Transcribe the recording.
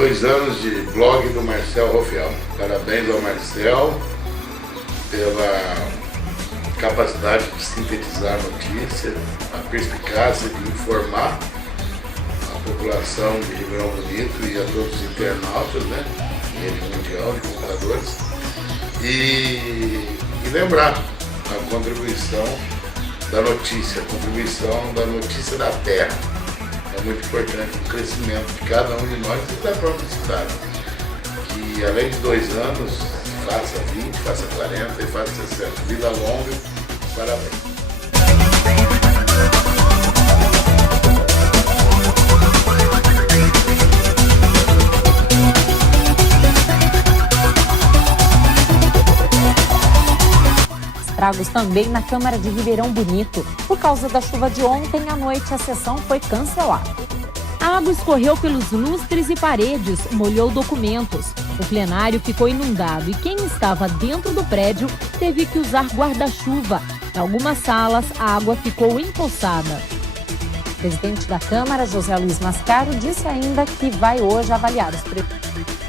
2 anos de blog do Marcel Rofiel. Parabéns ao Marcel pela capacidade de sintetizar a notícia, a perspicácia de informar a população de Ribeirão Bonito e a todos os internautas, né, em rede mundial de computadores, e lembrar a contribuição da notícia, da terra. É muito importante o crescimento de cada um de nós e da própria cidade. Que além de 2 anos, faça 20, faça 40 e faça 60. Vida longa, parabéns. Estragos também na Câmara de Ribeirão Bonito. Por causa da chuva de ontem à noite, a sessão foi cancelada. A água escorreu pelos lustres e paredes, molhou documentos. O plenário ficou inundado e quem estava dentro do prédio teve que usar guarda-chuva. Em algumas salas, a água ficou empoçada. O presidente da Câmara, José Luiz Mascaro, disse ainda que vai hoje avaliar os preços.